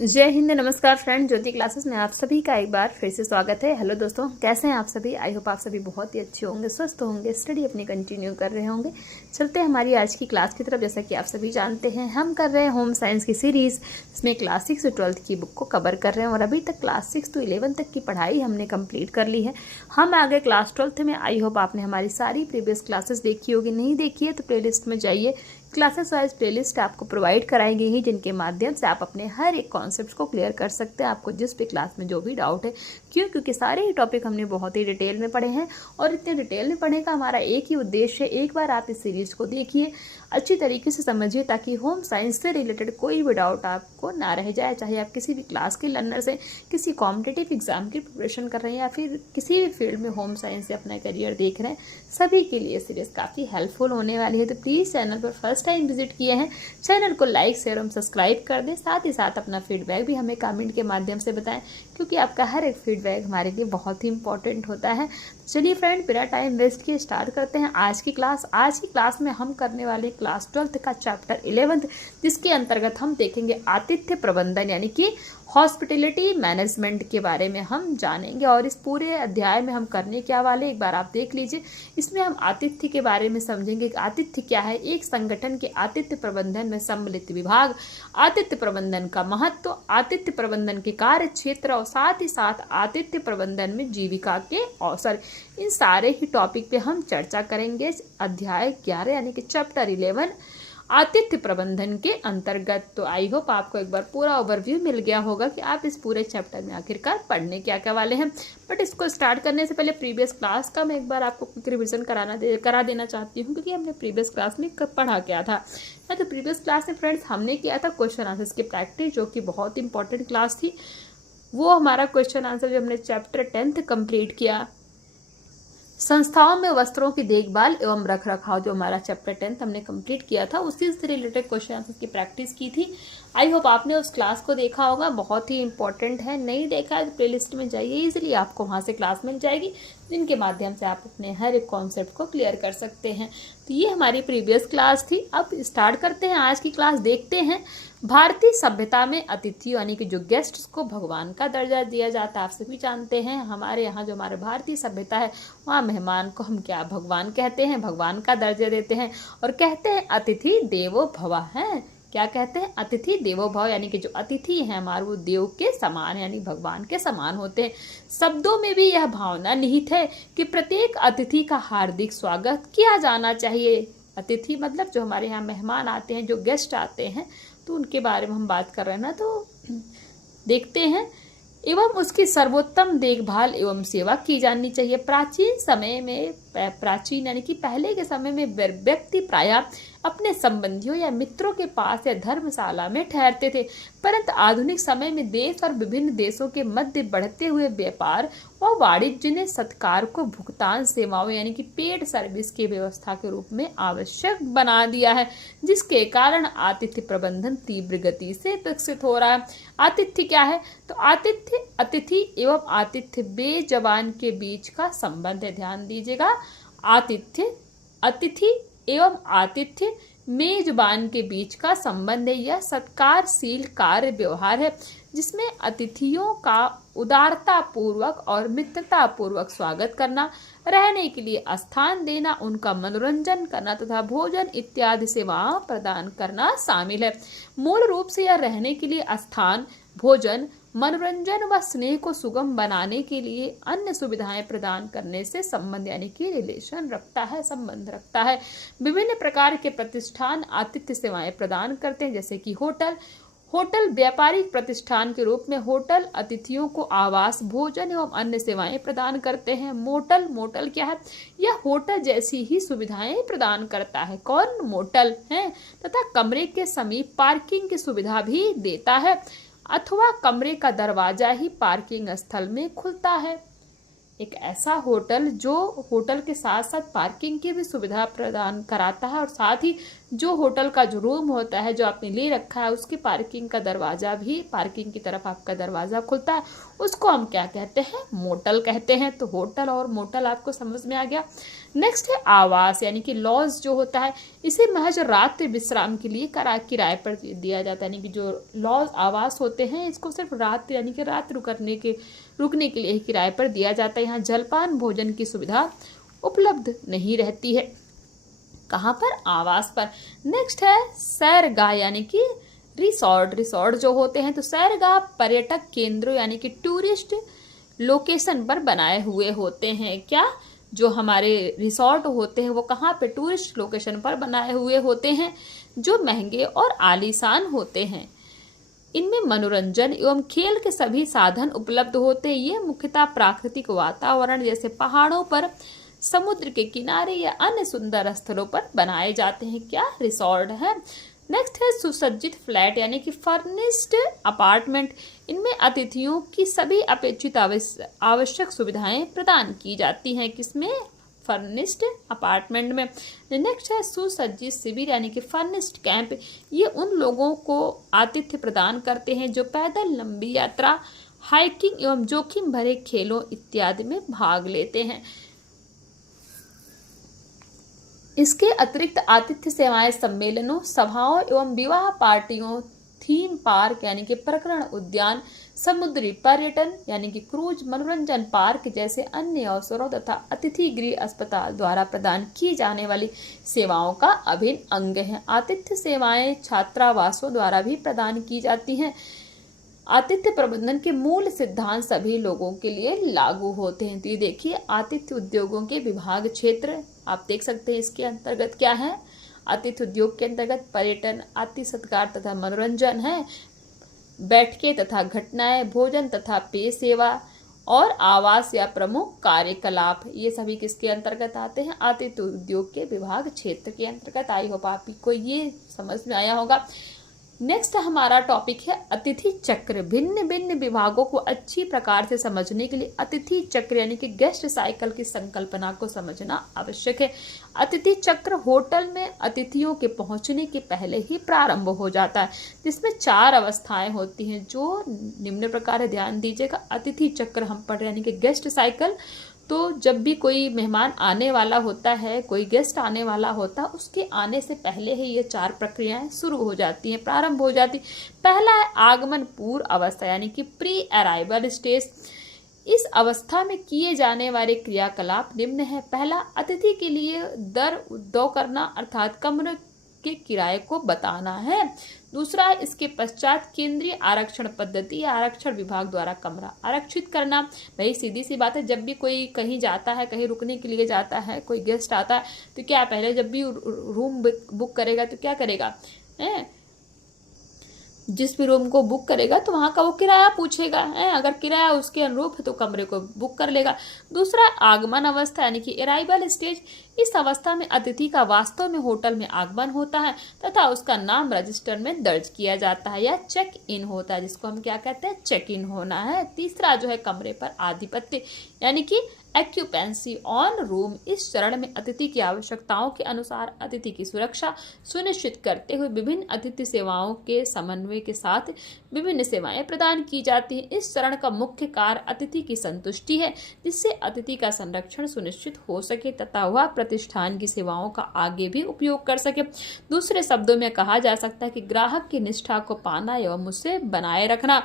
जय हिंद, नमस्कार फ्रेंड। ज्योति क्लासेस में आप सभी का एक बार फिर से स्वागत है। हेलो दोस्तों, कैसे हैं आप सभी? आई होप आप सभी बहुत ही अच्छे होंगे, स्वस्थ होंगे, स्टडी अपनी कंटिन्यू कर रहे होंगे। चलते हैं हमारी आज की क्लास की तरफ। जैसा कि आप सभी जानते हैं, हम कर रहे हैं होम साइंस की सीरीज़, जिसमें क्लास 6 से 12th की बुक को कवर कर रहे हैं। और अभी तक क्लास 6 to 11 तक की पढ़ाई हमने कंप्लीट कर ली है। हम आगे क्लास 12th में। आई होप आपने हमारी सारी प्रीवियस क्लासेस देखी होगी। नहीं देखी है तो प्लेलिस्ट में जाइए, क्लासेस वाइज प्लेलिस्ट आपको प्रोवाइड कराएंगे ही, जिनके माध्यम से आप अपने हर एक कॉन्सेप्ट को क्लियर कर सकते हैं। आपको जिस भी क्लास में जो भी डाउट है, क्योंकि सारे ही टॉपिक हमने बहुत ही डिटेल में पढ़े हैं। और इतने डिटेल में पढ़ने का हमारा एक ही उद्देश्य है, एक बार आप इस सीरीज को देखिए, अच्छी तरीके से समझिए, ताकि होम साइंस से रिलेटेड कोई भी डाउट आपको ना रह जाए। चाहे आप किसी भी क्लास के लर्नर से किसी कॉम्पिटिटिव एग्जाम की प्रिपरेशन कर रहे हैं, या फिर किसी भी फील्ड में होम साइंस से अपना करियर देख रहे हैं, सभी के लिए सीरीज काफ़ी हेल्पफुल होने वाली है। तो प्लीज़ चैनल पर फर्स्ट टाइम विजिट किए हैं, चैनल को लाइक शेयर और सब्सक्राइब कर दें। साथ ही साथ अपना फीडबैक भी हमें कमेंट के माध्यम से बताएं, क्योंकि आपका हर एक फीडबैक हमारे लिए बहुत ही इंपॉर्टेंट होता है। चलिए फ्रेंड, बिना टाइम वेस्ट किए स्टार्ट करते हैं आज की क्लास। आज की क्लास में हम करने वाले क्लास 12th का चैप्टर 11, जिसके अंतर्गत हम देखेंगे आतिथ्य प्रबंधन, यानी कि हॉस्पिटैलिटी मैनेजमेंट के बारे में हम जानेंगे। और इस पूरे अध्याय में हम करने क्या वाले, एक बार आप देख लीजिए। इसमें हम आतिथ्य के बारे में समझेंगे कि आतिथ्य क्या है, एक संगठन के आतिथ्य प्रबंधन में सम्मिलित विभाग, आतिथ्य प्रबंधन का महत्व, आतिथ्य प्रबंधन के कार्य क्षेत्र, और साथ ही साथ आतिथ्य प्रबंधन में जीविका के अवसर। इन सारे ही टॉपिक पे हम चर्चा करेंगे अध्याय 11 यानी कि चैप्टर 11 आतिथ्य प्रबंधन के अंतर्गत। तो आई होप आपको एक बार पूरा ओवरव्यू मिल गया होगा कि आप इस पूरे चैप्टर में आखिरकार पढ़ने क्या क्या वाले हैं। बट इसको स्टार्ट करने से पहले प्रीवियस क्लास का मैं एक बार आपको क्विक रिविजन करा देना चाहती हूँ, क्योंकि हमने प्रीवियस क्लास में पढ़ा क्या था। तो प्रीवियस क्लास में फ्रेंड्स हमने किया था क्वेश्चन आंसर्स की प्रैक्टिस, जो कि बहुत इंपॉर्टेंट क्लास थी। वो हमारा क्वेश्चन आंसर जो हमने चैप्टर 10th कंप्लीट किया, संस्थाओं में वस्त्रों की देखभाल एवं रख रखाव, जो हमारा चैप्टर 10th हमने कंप्लीट किया था, उसी से रिलेटेड क्वेश्चन आंसर की प्रैक्टिस की थी। आई होप आपने उस क्लास को देखा होगा, बहुत ही इंपॉर्टेंट है। नहीं देखा है तो प्लेलिस्ट में जाइए, इजीली आपको वहां से क्लास मिल जाएगी, जिनके माध्यम से आप अपने हर एक कॉन्सेप्ट को क्लियर कर सकते हैं। तो ये हमारी प्रीवियस क्लास थी। अब स्टार्ट करते हैं आज की क्लास। देखते हैं भारतीय सभ्यता में अतिथि यानी कि जो गेस्ट्स को भगवान का दर्जा दिया जाता है। आप सभी जानते हैं हमारे यहाँ जो हमारे भारतीय सभ्यता है, वहाँ मेहमान को हम क्या भगवान कहते हैं, भगवान का दर्जा देते हैं और कहते हैं अतिथि देवो भव है। क्या कहते हैं? अतिथि देवो भव, यानी कि जो अतिथि हैं हमारे, वो देव के समान यानी भगवान के समान होते हैं। शब्दों में भी यह भावना निहित है कि प्रत्येक अतिथि का हार्दिक स्वागत किया जाना चाहिए। अतिथि मतलब जो हमारे यहाँ मेहमान आते हैं, जो गेस्ट आते हैं, तो उनके बारे में हम बात कर रहे हैं ना। तो देखते हैं, एवं उसकी सर्वोत्तम देखभाल एवं सेवा की जानी चाहिए। प्राचीन समय में, प्राचीन यानी कि पहले के समय में व्यक्ति प्रायः अपने संबंधियों या मित्रों के पास या धर्मशाला में ठहरते थे, परंतु आधुनिक समय में देश और विभिन्न देशों के मध्य बढ़ते हुए व्यापार व वाणिज्य ने सत्कार को भुगतान सेवाओं यानी कि पेड सर्विस की व्यवस्था के रूप में आवश्यक बना दिया है, जिसके कारण आतिथ्य प्रबंधन तीव्र गति से विकसित हो रहा है। आतिथ्य क्या है? तो आतिथ्य अतिथि एवं आतिथ्य बेजबान के बीच का संबंध है। ध्यान दीजिएगा, आतिथ्य अतिथि एवं आतिथ्य मेजबान के बीच का संबंध है। यह सत्कारशील कार्य व्यवहार है, जिसमें अतिथियों का उदारता पूर्वक और मित्रता पूर्वक स्वागत करना, रहने के लिए स्थान देना, उनका मनोरंजन करना तथा भोजन इत्यादि सेवाएं प्रदान करना शामिल है। मूल रूप से यह रहने के लिए स्थान, भोजन, मनोरंजन व स्नेह को सुगम बनाने के लिए अन्य सुविधाएं प्रदान करने से संबंध यानी कि रिलेशन रखता है, संबंध रखता है। विभिन्न प्रकार के प्रतिष्ठान आतिथ्य सेवाएं प्रदान करते हैं, जैसे कि होटल व्यापारिक प्रतिष्ठान के रूप में होटल अतिथियों को आवास, भोजन एवं अन्य सेवाएं प्रदान करते हैं। मोटल क्या है? यह होटल जैसी ही सुविधाएं प्रदान करता है। कौन? मोटल है। तथा कमरे के समीप पार्किंग की सुविधा भी देता है, अथवा कमरे का दरवाजा ही पार्किंग स्थल में खुलता है। एक ऐसा होटल जो होटल के साथ साथ पार्किंग की भी सुविधा प्रदान कराता है, और साथ ही जो होटल का जो रूम होता है जो आपने ले रखा है, उसकी पार्किंग का दरवाजा भी, पार्किंग की तरफ आपका दरवाजा खुलता है, उसको हम क्या कहते हैं? मोटल कहते हैं। तो होटल और मोटल आपको समझ में आ गया। नेक्स्ट है आवास यानी कि लॉज जो होता है, इसे महज रात्रि विश्राम के लिए किराए पर दिया जाता है। यानी कि जो लॉज आवास होते हैं इसको सिर्फ रात यानी कि रात रुकने के लिए किराए पर दिया जाता है। यहाँ जलपान भोजन की सुविधा उपलब्ध नहीं रहती है। कहाँ पर? आवास पर। नेक्स्ट है सैरगाह यानी कि रिसोर्ट जो होते हैं, तो सैरगाह पर्यटक केंद्रों यानी कि टूरिस्ट लोकेशन पर बनाए हुए होते हैं। क्या? जो हमारे रिसोर्ट होते हैं वो कहाँ पे? टूरिस्ट लोकेशन पर बनाए हुए होते हैं, जो महंगे और आलीशान होते हैं। इनमें मनोरंजन एवं खेल के सभी साधन उपलब्ध होते हैं। ये मुख्यतः प्राकृतिक वातावरण जैसे पहाड़ों पर, समुद्र के किनारे या अन्य सुंदर स्थलों पर बनाए जाते हैं। क्या? रिसोर्ट है। नेक्स्ट है सुसज्जित फ्लैट यानी कि फर्निश्ड अपार्टमेंट। इनमें अतिथियों की सभी अपेक्षित आवश्यक सुविधाएं प्रदान की जाती हैं। किसमें? फर्निश्ड अपार्टमेंट में। नेक्स्ट है सुसज्जित शिविर यानी कि फर्निश्ड कैंप। ये उन लोगों को आतिथ्य प्रदान करते हैं जो पैदल लंबी यात्रा, हाइकिंग एवं जोखिम भरे खेलों इत्यादि में भाग लेते हैं। इसके अतिरिक्त आतिथ्य सेवाएं सम्मेलनों, सभाओं एवं विवाह पार्टियों, थीम पार्क यानी कि प्रकरण उद्यान, समुद्री पर्यटन यानी कि क्रूज, मनोरंजन पार्क जैसे अन्य अवसरों तथा अतिथि गृह अस्पताल द्वारा प्रदान की जाने वाली सेवाओं का अभिन्न अंग है। आतिथ्य सेवाएं छात्रावासों द्वारा भी प्रदान की जाती हैं। आतिथ्य प्रबंधन के मूल सिद्धांत सभी लोगों के लिए लागू होते हैं। तो ये देखिए आतिथ्य उद्योगों के विभाग क्षेत्र आप देख सकते हैं। इसके अंतर्गत क्या है? आतिथ्य उद्योग के अंतर्गत पर्यटन, आतिथ्य सत्कार तथा मनोरंजन है, बैठकें तथा घटनाएं, भोजन तथा पेय सेवा और आवास या प्रमुख कार्यकलाप, ये सभी किसके अंतर्गत आते हैं? आतिथ्य उद्योग के विभाग क्षेत्र के अंतर्गत। आई होप आपको ये समझ में आया होगा। नेक्स्ट हमारा टॉपिक है अतिथि चक्र। भिन्न भिन्न विभागों को अच्छी प्रकार से समझने के लिए अतिथि चक्र यानी कि गेस्ट साइकिल की संकल्पना को समझना आवश्यक है। अतिथि चक्र होटल में अतिथियों के पहुंचने के पहले ही प्रारंभ हो जाता है, जिसमें 4 अवस्थाएं होती हैं जो निम्न प्रकार है। ध्यान दीजिएगा, अतिथि चक्र हम पढ़ रहे हैं यानी कि गेस्ट साइकिल। तो जब भी कोई मेहमान आने वाला होता है, कोई गेस्ट आने वाला होता है, उसके आने से पहले ही ये 4 प्रक्रियाएं शुरू हो जाती हैं, प्रारंभ हो जाती। पहला है आगमन पूर्व अवस्था यानी कि प्री अराइवल स्टेज। इस अवस्था में किए जाने वाले क्रियाकलाप निम्न है। पहला, अतिथि के लिए दर उद्योग करना अर्थात कमरे के किराए को बताना है। दूसरा, इसके पश्चात केंद्रीय आरक्षण पद्धति या आरक्षण विभाग द्वारा कमरा आरक्षित करना। भाई सीधी सी बात है, जब भी कोई कहीं जाता है, कहीं रुकने के लिए जाता है, कोई गेस्ट आता है, तो क्या पहले जब भी रूम बुक करेगा तो क्या करेगा? जिस भी रूम को बुक करेगा तो वहाँ का वो किराया पूछेगा है। अगर किराया उसके अनुरूप है तो कमरे को बुक कर लेगा। दूसरा, आगमन अवस्था यानी कि अराइवल स्टेज। इस अवस्था में अतिथि का वास्तव में होटल में आगमन होता है तथा उसका नाम रजिस्टर में दर्ज किया जाता है या चेक इन होता है, जिसको हम क्या कहते हैं? चेक इन होना है। तीसरा जो है कमरे पर आधिपत्य यानी कि एक्यूपेंसी ऑन रूम। इस चरण में अतिथि की आवश्यकताओं के अनुसार अतिथि की सुरक्षा सुनिश्चित करते हुए विभिन्न अतिथि सेवाओं के समन्वय के साथ विभिन्न सेवाएं प्रदान की जाती हैं। इस चरण का मुख्य कार्य अतिथि की संतुष्टि है, जिससे अतिथि का संरक्षण सुनिश्चित हो सके तथा वह प्रतिष्ठान की सेवाओं का आगे भी उपयोग कर सके। दूसरे शब्दों में कहा जा सकता है कि ग्राहक की निष्ठा को पाना एवं उसे बनाए रखना।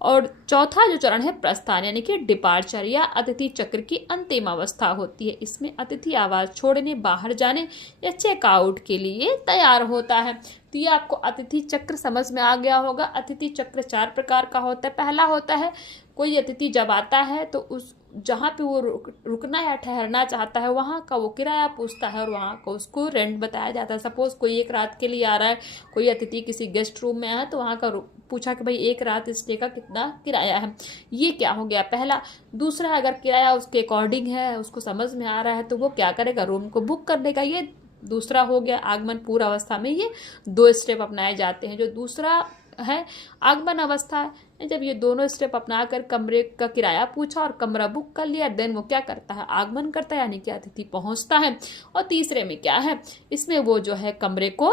और चौथा जो चरण है प्रस्थान यानी कि डिपार्चर या अतिथि चक्र की अंतिम अवस्था होती है। इसमें अतिथि आवास छोड़ने, बाहर जाने या चेकआउट के लिए तैयार होता है। तो ये आपको अतिथि चक्र समझ में आ गया होगा। अतिथि चक्र 4 प्रकार का होता है। पहला होता है कोई अतिथि जब आता है तो उस जहाँ पे वो रुकना या ठहरना चाहता है वहाँ का वो किराया पूछता है और वहाँ का उसको रेंट बताया जाता है। सपोज कोई 1 रात के लिए आ रहा है, कोई अतिथि किसी गेस्ट रूम में आया तो वहाँ का पूछा कि भाई 1 रात स्टे का कितना किराया है। ये क्या हो गया? पहला। दूसरा, अगर किराया उसके अकॉर्डिंग है, उसको समझ में आ रहा है, तो वो क्या करेगा? रूम को बुक कर देगा। ये दूसरा हो गया। आगमन पूर्व अवस्था में ये 2 स्टेप अपनाए जाते हैं। जो दूसरा है आगमन अवस्था, जब ये दोनों स्टेप अपनाकर कमरे का किराया पूछा और कमरा बुक कर लिया, देन वो क्या करता है? आगमन करता है यानी कि अतिथि पहुंचता है। और तीसरे में क्या है? इसमें वो जो है कमरे को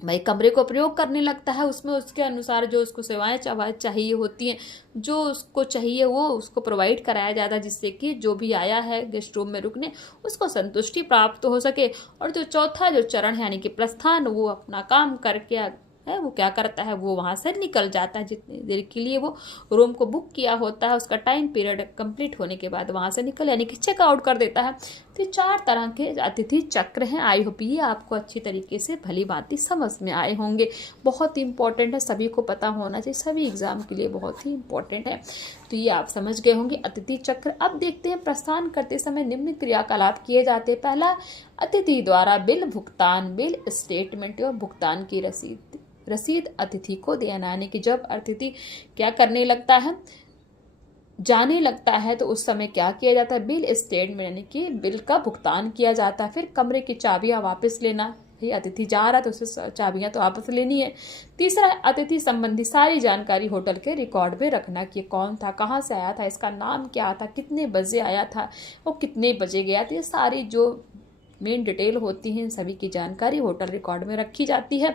भाई कमरे को प्रयोग करने लगता है, उसमें उसके अनुसार जो उसको सेवाएं चाहिए होती हैं, जो उसको चाहिए वो उसको प्रोवाइड कराया जाता है, जिससे कि जो भी आया है गेस्ट रूम में रुकने उसको संतुष्टि प्राप्त हो सके। और जो चौथा जो चरण है यानी कि प्रस्थान, वो अपना काम करके है वो क्या करता है, वो वहाँ से निकल जाता है। जितनी देर के लिए वो रूम को बुक किया होता है उसका टाइम पीरियड कंप्लीट होने के बाद वहाँ से निकल यानी कि चेकआउट कर देता है। तो 4 तरह के अतिथि चक्र हैं। आई होप ये आपको अच्छी तरीके से भली भांति समझ में आए होंगे। बहुत ही इंपॉर्टेंट है, सभी को पता होना चाहिए, सभी एग्जाम के लिए बहुत ही इंपॉर्टेंट है। तो ये आप समझ गए होंगे अतिथि चक्र। अब देखते हैं प्रस्थान करते समय निम्न क्रियाकलाप किए जाते हैं। पहला, अतिथि द्वारा बिल भुगतान, बिल स्टेटमेंट और भुगतान की रसीद अतिथि को देना। यानी कि जब अतिथि क्या करने लगता है, जाने लगता है, तो उस समय क्या किया जाता है, बिल स्टेटमेंट यानी कि बिल का भुगतान किया जाता है। फिर कमरे की चाबियां वापस लेना, भाई अतिथि जा रहा है तो उसे चाबियां तो वापस लेनी है। तीसरा है अतिथि संबंधी सारी जानकारी होटल के रिकॉर्ड में रखना कि कौन था, कहाँ से आया था, इसका नाम क्या था, कितने बजे आया था, वो कितने बजे गया था, ये सारी जो मेन डिटेल होती हैं सभी की जानकारी होटल रिकॉर्ड में रखी जाती है,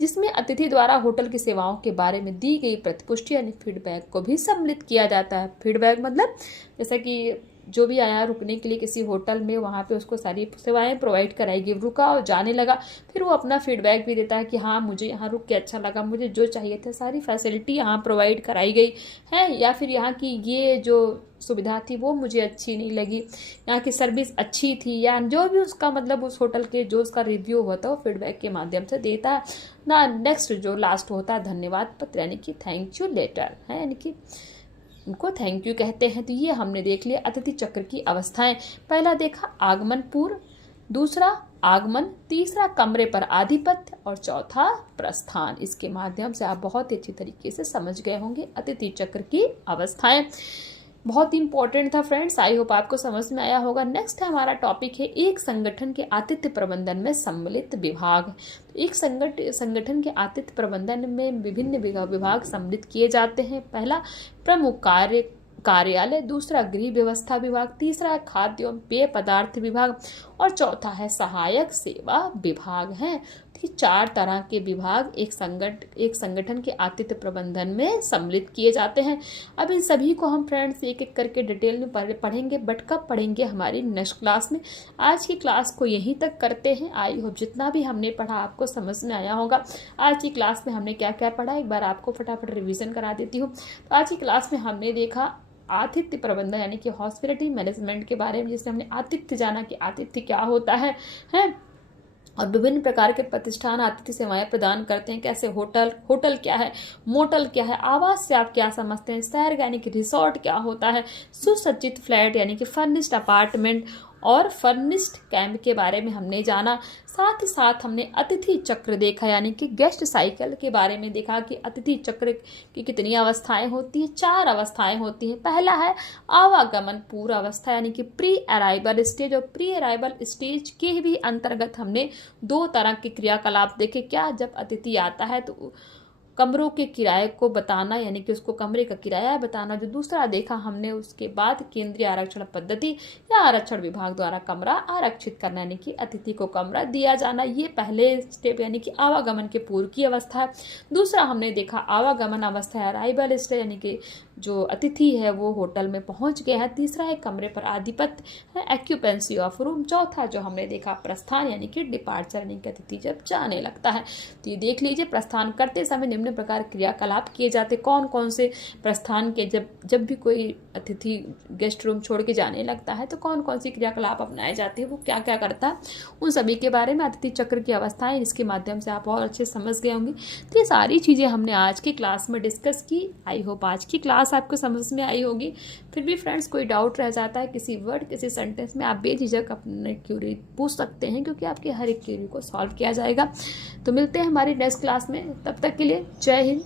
जिसमें अतिथि द्वारा होटल की सेवाओं के बारे में दी गई प्रतिपुष्टि यानी फीडबैक को भी सम्मिलित किया जाता है। फीडबैक मतलब जैसा कि जो भी आया रुकने के लिए किसी होटल में, वहाँ पे उसको सारी सेवाएं प्रोवाइड कराएगी, रुका और जाने लगा, फिर वो अपना फीडबैक भी देता है कि हाँ मुझे यहाँ रुक के अच्छा लगा, मुझे जो चाहिए था सारी फैसिलिटी यहाँ प्रोवाइड कराई गई है, या फिर यहाँ की ये जो सुविधा थी वो मुझे अच्छी नहीं लगी, यहाँ की सर्विस अच्छी थी, या जो भी उसका मतलब उस होटल के जो उसका रिव्यू होता है वो फीडबैक के माध्यम से देता है ना। नेक्स्ट जो लास्ट होता है धन्यवाद पत्र यानी कि थैंक यू लेटर है, यानी कि उनको थैंक यू कहते हैं। तो ये हमने देख लिया अतिथि चक्र की अवस्थाएं। पहला देखा आगमन पूर्व, दूसरा आगमन, तीसरा कमरे पर आधिपत्य और चौथा प्रस्थान। इसके माध्यम से आप बहुत ही अच्छी तरीके से समझ गए होंगे अतिथि चक्र की अवस्थाएं। बहुत इंपॉर्टेंट था फ्रेंड्स, आई होप आपको समझ में आया होगा। नेक्स्ट है हमारा टॉपिक है एक संगठन के आतिथ्य प्रबंधन में सम्मिलित विभाग। तो एक संगठन के आतिथ्य प्रबंधन में विभिन्न विभाग सम्मिलित किए जाते हैं। पहला प्रमुख कार्यालय, दूसरा गृह व्यवस्था विभाग, तीसरा है खाद्य एवं पेय पदार्थ विभाग और चौथा है सहायक सेवा विभाग है। तो 4 तरह के विभाग एक संगठन के आतिथ्य प्रबंधन में सम्मिलित किए जाते हैं। अब इन सभी को हम फ्रेंड्स एक एक करके डिटेल में पढ़ेंगे, बट कब पढ़ेंगे, हमारी नेक्स्ट क्लास में। आज की क्लास को यहीं तक करते हैं। आई होप जितना भी हमने पढ़ा आपको समझ में आया होगा। आज की क्लास में हमने क्या क्या पढ़ा एक बार आपको फटाफट रिविजन करा देती हूँ। तो आज की क्लास में हमने देखा आतिथ्य प्रबंधन यानी कि हॉस्पिटैलिटी मैनेजमेंट के बारे में, जिसमें हमने आतिथ्य जाना कि आतिथ्य क्या होता है और विभिन्न प्रकार के प्रतिष्ठान आतिथ्य सेवाएं प्रदान करते हैं। कैसे होटल क्या है, मोटल क्या है, आवास से आप क्या समझते हैं, सैर यानी कि रिसोर्ट क्या होता है, सुसज्जित फ्लैट यानी कि फर्निश्ड अपार्टमेंट और फर्निश्ड कैंप के बारे में हमने जाना। साथ ही साथ हमने अतिथि चक्र देखा यानी कि गेस्ट साइकिल के बारे में देखा कि अतिथि चक्र की कितनी अवस्थाएं होती हैं। 4 अवस्थाएं होती हैं। पहला है आवागमन पूर्व अवस्था यानी कि प्री अराइवल स्टेज, और प्री अराइवल स्टेज के भी अंतर्गत हमने 2 तरह के क्रियाकलाप देखे। क्या, जब अतिथि आता है तो कमरों के किराए को बताना यानी कि उसको कमरे का किराया बताना। जो दूसरा देखा हमने उसके बाद केंद्रीय आरक्षण पद्धति या आरक्षण विभाग द्वारा कमरा आरक्षित करना यानी कि अतिथि को कमरा दिया जाना। ये पहले स्टेप यानी कि आवागमन के पूर्व की अवस्था है। दूसरा हमने देखा आवागमन अवस्था अराइवल स्टेज यानी कि जो अतिथि है वो होटल में पहुंच गया है। तीसरा है कमरे पर आधिपत्य है, एक्यूपेंसी ऑफ रूम। चौथा जो हमने देखा प्रस्थान यानी कि डिपार्चर यानी कि अतिथि जब जाने लगता है। तो ये देख लीजिए प्रस्थान करते समय निम्न प्रकार क्रियाकलाप किए जाते। कौन कौन से प्रस्थान के जब भी कोई अतिथि गेस्ट रूम छोड़ के जाने लगता है तो कौन कौन सी क्रियाकलाप अपनाए जाते हैं, वो क्या क्या करता है, उन सभी के बारे में अतिथि चक्र की अवस्थाएं इसके माध्यम से आप और अच्छे समझ गए होंगे। तो ये सारी चीज़ें हमने आज की क्लास में डिस्कस की। आई होप आज की क्लास आपको समझ में आई होगी। फिर भी फ्रेंड्स कोई डाउट रह जाता है किसी वर्ड किसी सेंटेंस में, आप बेझिझक अपने क्यूरी पूछ सकते हैं क्योंकि आपके हर एक क्यूरी को सॉल्व किया जाएगा। तो मिलते हैं हमारी नेक्स्ट क्लास में, तब तक के लिए जय हिंद।